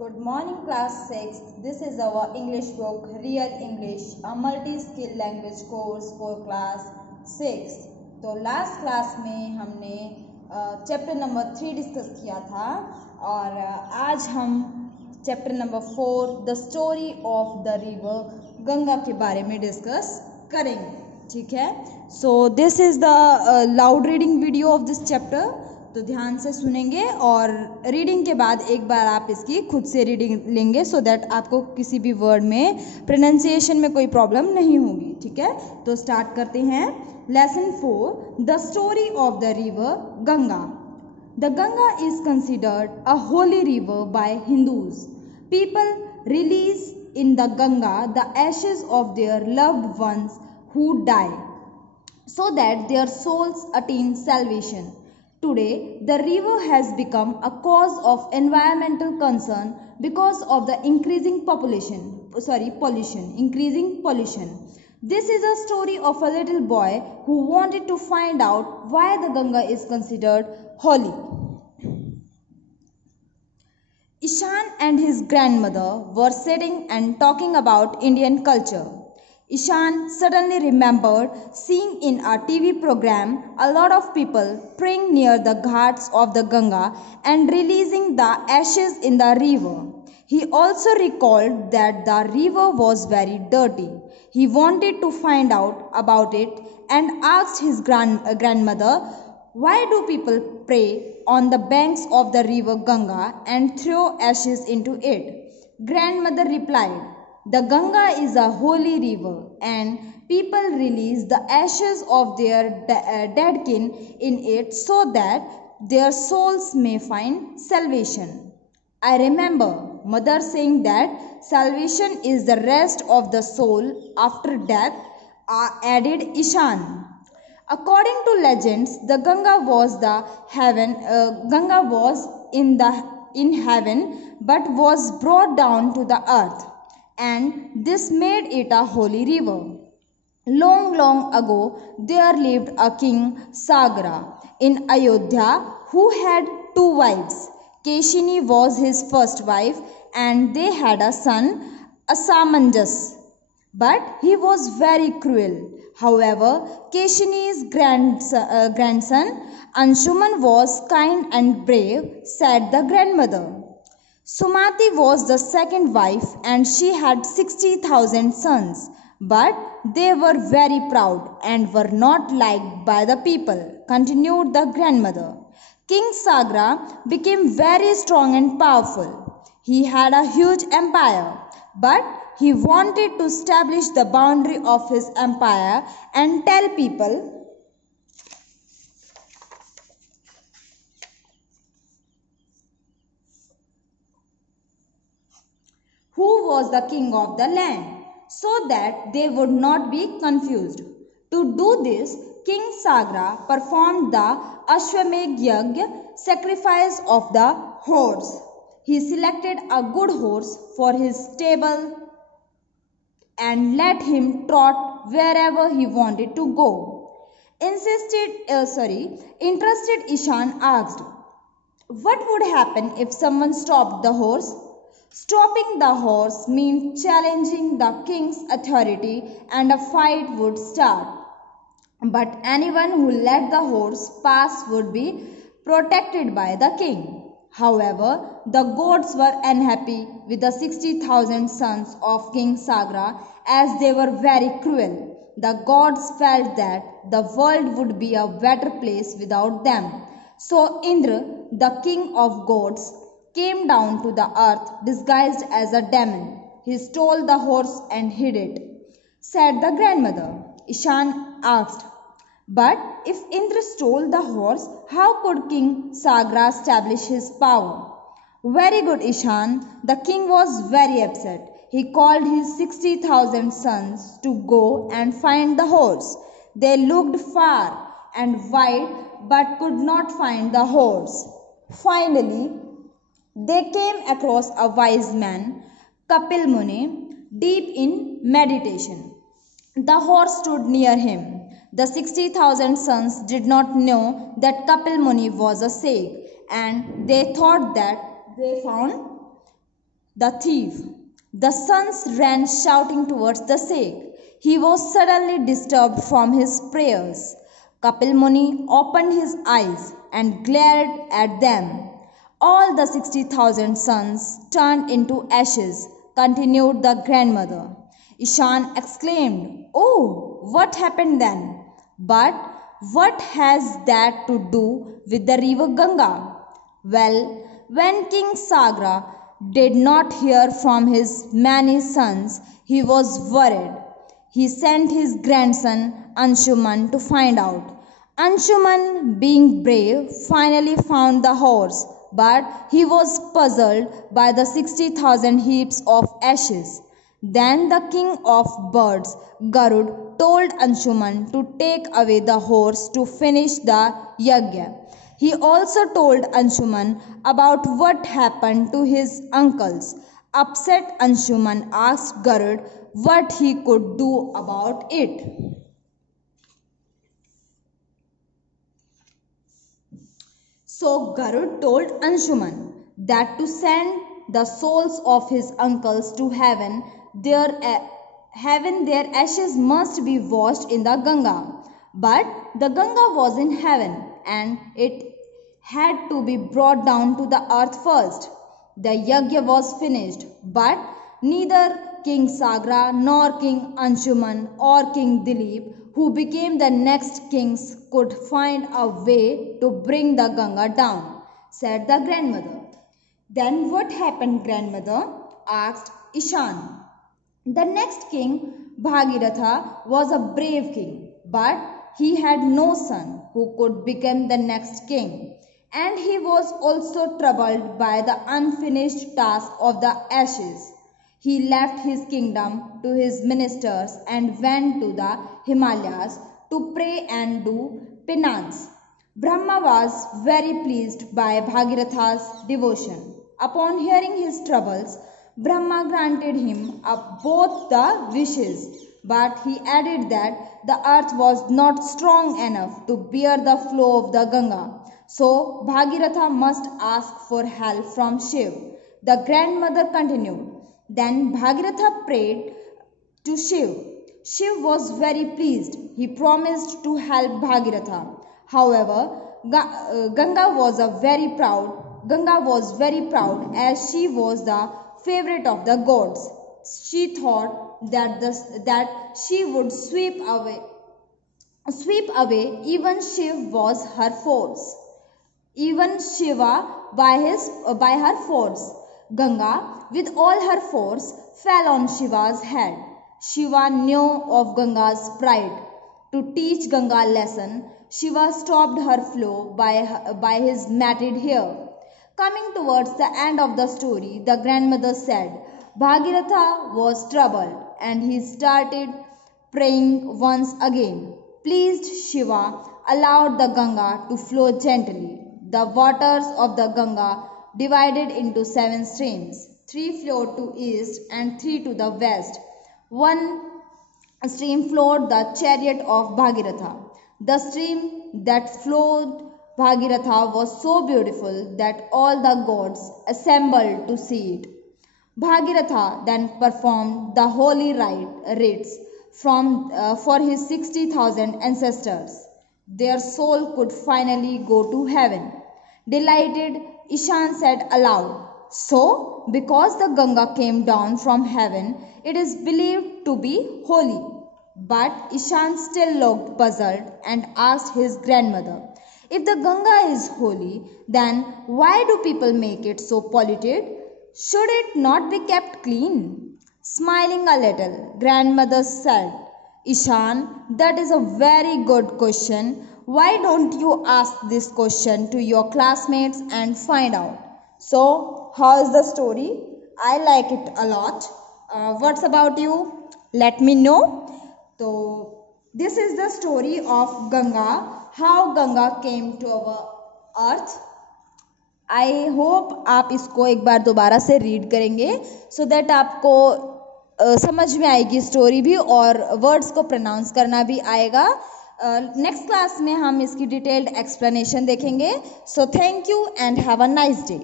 Good morning class 6. This is our English book Real English, a multi-skill language course for class 6. तो last class में हमने chapter number 3 discuss किया था और आज हम chapter number 4 the story of the river Ganga के बारे में डिस्कस करेंगे. ठीक है. So this is the loud reading video of this chapter. तो ध्यान से सुनेंगे और रीडिंग के बाद एक बार आप इसकी खुद से रीडिंग लेंगे सो दैट आपको किसी भी वर्ड में प्रोनाउंसिएशन में कोई प्रॉब्लम नहीं होगी. ठीक है. तो स्टार्ट करते हैं. Lesson 4 the story of the river Ganga. The Ganga is considered a holy river by Hindus. People release in the Ganga the ashes of their loved ones who die so that their souls attain salvation. Today, the river has become a cause of environmental concern because of the increasing pollution. This is a story of a little boy who wanted to find out why the Ganga is considered holy. Ishan and his grandmother were sitting and talking about Indian culture. Ishan suddenly remembered seeing in a TV program a lot of people praying near the ghats of the Ganga and releasing the ashes in the river. He also recalled that the river was very dirty. He wanted to find out about it and asked his grandmother, "Why do people pray on the banks of the river Ganga and throw ashes into it?" Grandmother replied, "The Ganga is a holy river and people release the ashes of their dead kin in it so that their souls may find salvation." I remember mother saying that salvation is the rest of the soul after death, added Ishan. According to legends, the Ganga was in heaven but was brought down to the earth, and this made it a holy river. Long ago, there lived a king Sagra in Ayodhya who had 2 wives. Keshini was his first wife and they had a son, Asamanjas. But he was very cruel. However, Keshini's grandson Anshuman was kind and brave, said the grandmother. Sumati was the second wife and she had 60,000 sons, but they were very proud and were not liked by the people, continued the grandmother. King Sagra became very strong and powerful. He had a huge empire, but he wanted to establish the boundary of his empire and tell people who was the king of the land, so that they would not be confused. To do this, King Sagra performed the Ashwamedh Yagya, sacrifice of the horse. He selected a good horse for his stable and let him trot wherever he wanted to go. Interested Ishan asked, "What would happen if someone stopped the horse?" Stopping the horse meant challenging the king's authority and a fight would start. But anyone who let the horse pass would be protected by the king. However, the gods were unhappy with the 60,000 sons of King Sagra as they were very cruel. The gods felt that the world would be a better place without them. So Indra, the king of gods, came down to the earth disguised as a demon. He stole the horse and hid it, said the grandmother. Ishan asked, "But if Indra stole the horse, how could King Sagra establish his power?" "Very good, Ishan." The king was very upset. He called his 60,000 sons to go and find the horse. They looked far and wide but could not find the horse. Finally, they came across a wise man, Kapil Muni, deep in meditation. The horse stood near him. The 60,000 sons did not know that Kapil Muni was a sage, and they thought that they found the thief. The sons ran shouting towards the Sheikh. He was suddenly disturbed from his prayers. Kapil Muni opened his eyes and glared at them. All the 60,000 sons turned into ashes, continued the grandmother. Ishan exclaimed, "Oh, what happened then? But what has that to do with the river Ganga?" Well, when King Sagra did not hear from his many sons, he was worried. He sent his grandson Anshuman to find out. Anshuman, being brave, finally found the horse, but he was puzzled by the 60,000 heaps of ashes. Then the king of birds, Garud, told Anshuman to take away the horse to finish the yajna. He also told Anshuman about what happened to his uncles. Upset, Anshuman asked Garud what he could do about it. So Garud told Anshuman that to send the souls of his uncles to heaven, their ashes must be washed in the Ganga. But the Ganga was in heaven and it had to be brought down to the earth first. The yajna was finished, but neither King Sagra nor King Anshuman or King Dilip, who became the next kings, could find a way to bring the Ganga down, said the grandmother. Then what happened, grandmother? Asked Ishan. The next king, Bhagiratha, was a brave king, but he had no son who could become the next king. And he was also troubled by the unfinished task of the ashes. He left his kingdom to his ministers and went to the Himalayas to pray and do penance. Brahma was very pleased by Bhagiratha's devotion. Upon hearing his troubles, Brahma granted him up both the wishes, but he added that the earth was not strong enough to bear the flow of the Ganga. So Bhagiratha must ask for help from Shiv. The grandmother continued. Then Bhagiratha prayed to Shiv. Shiv was very pleased. He promised to help Bhagiratha. However, Ganga was very proud as she was the favorite of the gods. She thought that she would sweep away even Shiv was her force. Even Shiva by her force. Ganga, with all her force, fell on Shiva's head. Shiva knew of Ganga's pride. To teach Ganga a lesson, Shiva stopped her flow by his matted hair. Coming towards the end of the story, the grandmother said, Bhagiratha was troubled and he started praying once again. Pleased, Shiva allowed the Ganga to flow gently. The waters of the Ganga divided into 7 streams. 3 flowed to east and 3 to the west. One stream flowed the chariot of Bhagiratha. The stream that flowed Bhagiratha was so beautiful that all the gods assembled to see it. Bhagiratha then performed the holy rites for his 60,000 ancestors. Their soul could finally go to heaven. Delighted, Ishan said aloud, "So, because the Ganga came down from heaven, it is believed to be holy." But Ishan still looked puzzled and asked his grandmother, "If the Ganga is holy, then why do people make it so polluted? Should it not be kept clean?" Smiling a little, grandmother said, "Ishan, that is a very good question. Why don't you ask this question to your classmates and find out?" So, how is the story? I like it a lot. What's about you? Let me know. So, this is the story of Ganga, how Ganga came to our earth. I hope आप इसको एक बार दोबारा से read करेंगे so that आपको समझ में आएगी स्टोरी भी और वर्ड्स को प्रोनाउंस करना भी आएगा. नेक्स्ट क्लास में हम इसकी डिटेल्ड एक्सप्लेनेशन देखेंगे. So thank you and have a nice day.